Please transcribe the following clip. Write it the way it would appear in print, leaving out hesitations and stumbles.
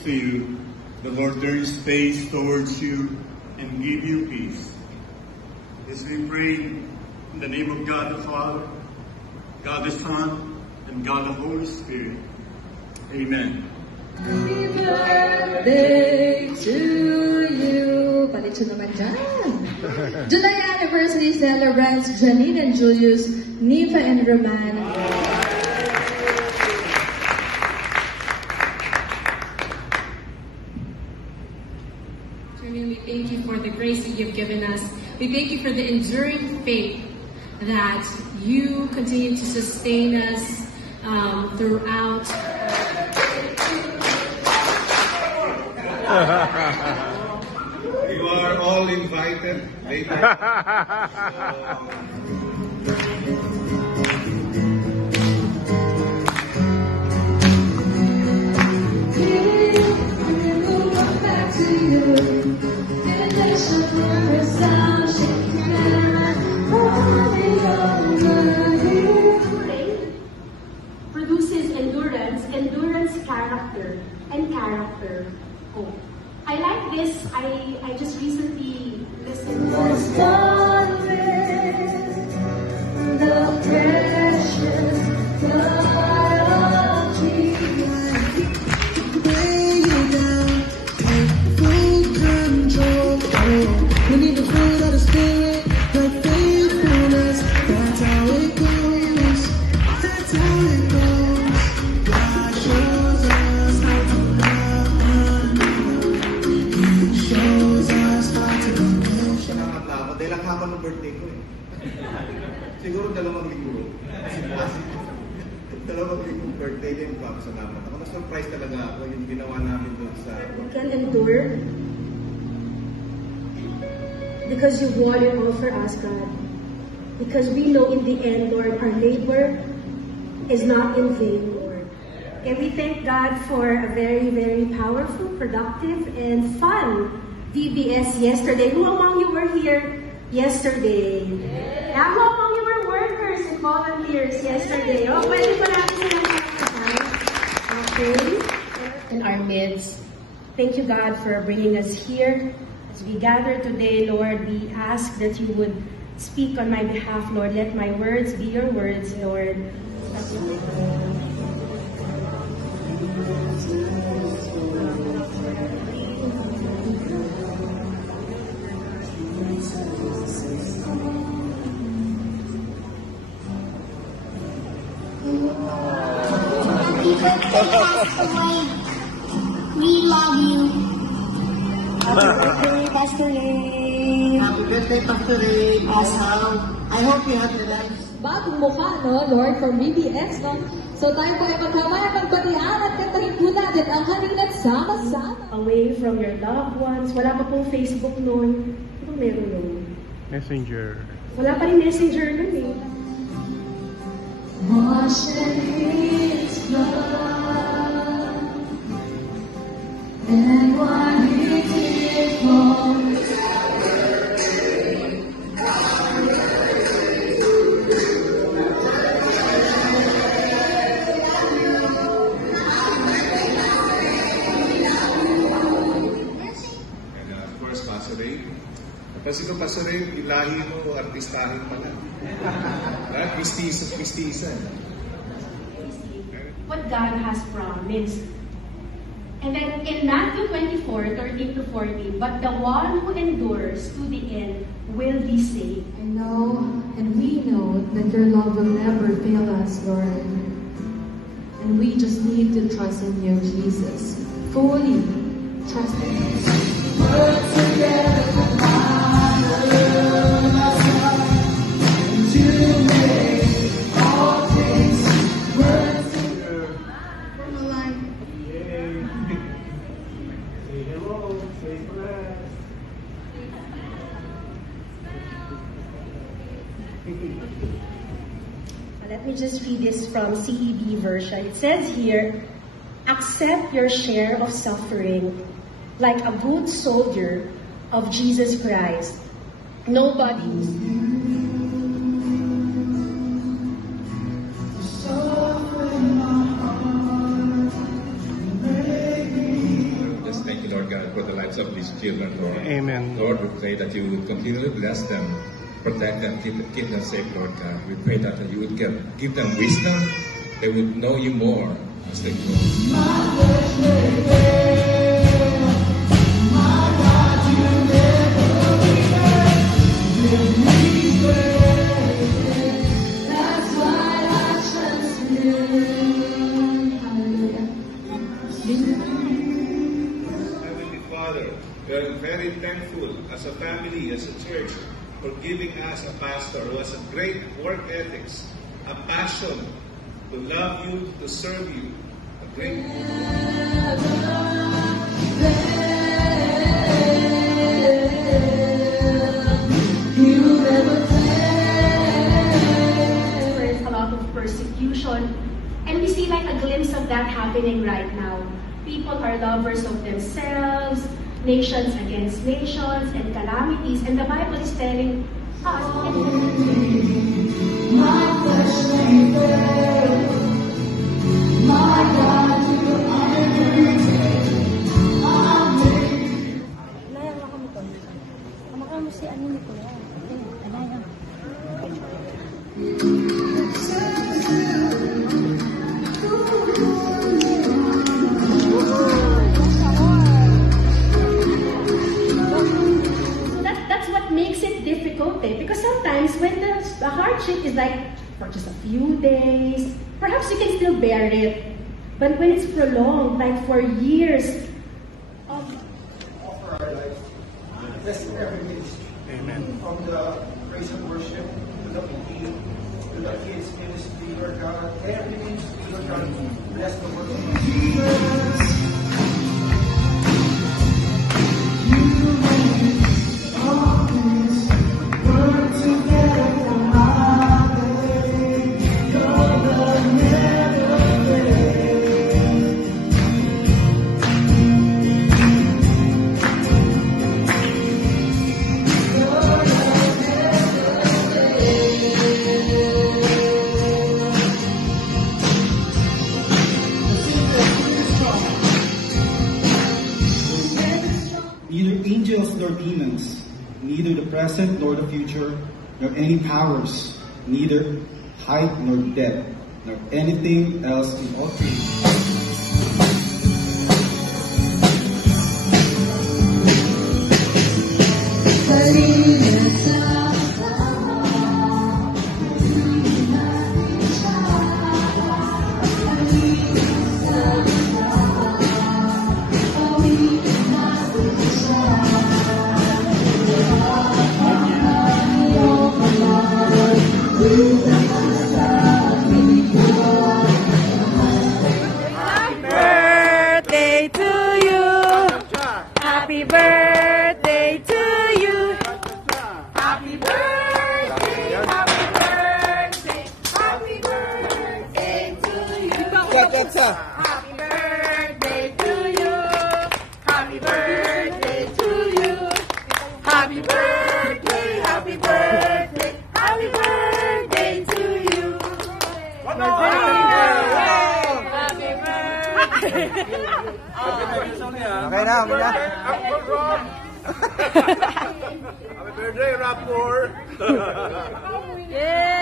To you, the Lord turn his face towards you and give you peace. This we pray in the name of God the Father, God the Son, and God the Holy Spirit. Amen. Happy birthday to you. Palitso naman dyan. July anniversary celebrants Janine and Julius, Nifa and Roman. We thank you for the grace that you've given us. We thank you for the enduring faith that you continue to sustain us throughout. You are all invited later. Produces endurance, character, and character, hope. I like this. I just recently listened to the precious blood of Jesus. Lay you down, take full control. We need the fruit of the Spirit, like faithfulness. That's how it goes. That's how it goes. God shows us how to love one another. He shows us how to love. Salamat na ako dahil ang haba ng birthday ko eh. Siguro 2 linggo. Dalawang linggo birthday din ko. Salamat ako. Na-surprise talaga ako yung ginawa namin doon sa... We can endure because you won it all for us, God. Because we know in the end, Lord, our labor is not in vain, Lord. And we thank God for a very, very powerful, productive, and fun DBS yesterday. Who among you were here yesterday? Now, who among you were workers and volunteers yesterday? Oh, pwede pa natin okay. In our midst. Thank you, God, for bringing us here. As we gather today, Lord, we ask that you would speak on my behalf, Lord. Let my words be your words, Lord. We love you. Happy birthday, Pastor Ray. Happy birthday, Pastor Ray. Awesome. I hope you have relaxed. Bagong mukha, no, Lord, from BBX, no? So tayo po ay magkamaya, magbatian at kantahin po natin ang Halina't Sama-sama. Away from your loved ones. Wala pa pong Facebook noon. Ano meron noon? Messenger. Wala pa rin Messenger noon eh. Washed in His blood, and what He did for us. Kasi kung Pastor Ray, ilahi mo, artistahin pa na. Mistisa. What God has promised. And then in Matthew 24, 13 to 14, but the one who endures to the end will be saved. I know, and we know that your love will never fail us, Lord. And we just need to trust in you, Jesus. Fully trust in you. Work together. Let me just read this from CEB version. It says here, accept your share of suffering like a good soldier of Jesus Christ. Nobody's Just thank you, Lord God, for the lives of these children, Lord. Amen. Lord, we pray that you would continually bless them, protect them, keep them safe, Lord God. We pray that you would give them wisdom, they would know you more as they grow. Heavenly Father, we are very thankful as a family, as a church, for giving us a pastor who has a great work ethics, a passion to love you, to serve you, a great a lot of persecution, and we see like a glimpse of that happening right now. People are lovers of themselves, nations against nations, and calamities, and the Bible is telling us. That's what makes it difficult, because sometimes when the hardship is like for just a few days, perhaps you can still bear it. But when it's prolonged, like for years, Offer our life. Bless every ministry. Amen. From the praise and worship to the meeting, to the kids ministry, Lord God, every ministry, Lord God, bless the work of Jesus. Neither angels nor demons, neither the present nor the future, nor any powers, neither height nor depth, nor anything else in all creation. Birthday to you. Happy birthday to you. Happy birthday, happy birthday, happy birthday to you. Happy birthday to you. Happy birthday to you. Happy birthday, happy birthday, happy birthday to you. Happy birthday. Okay na, muna. Happy birthday, Rapport! Yeah!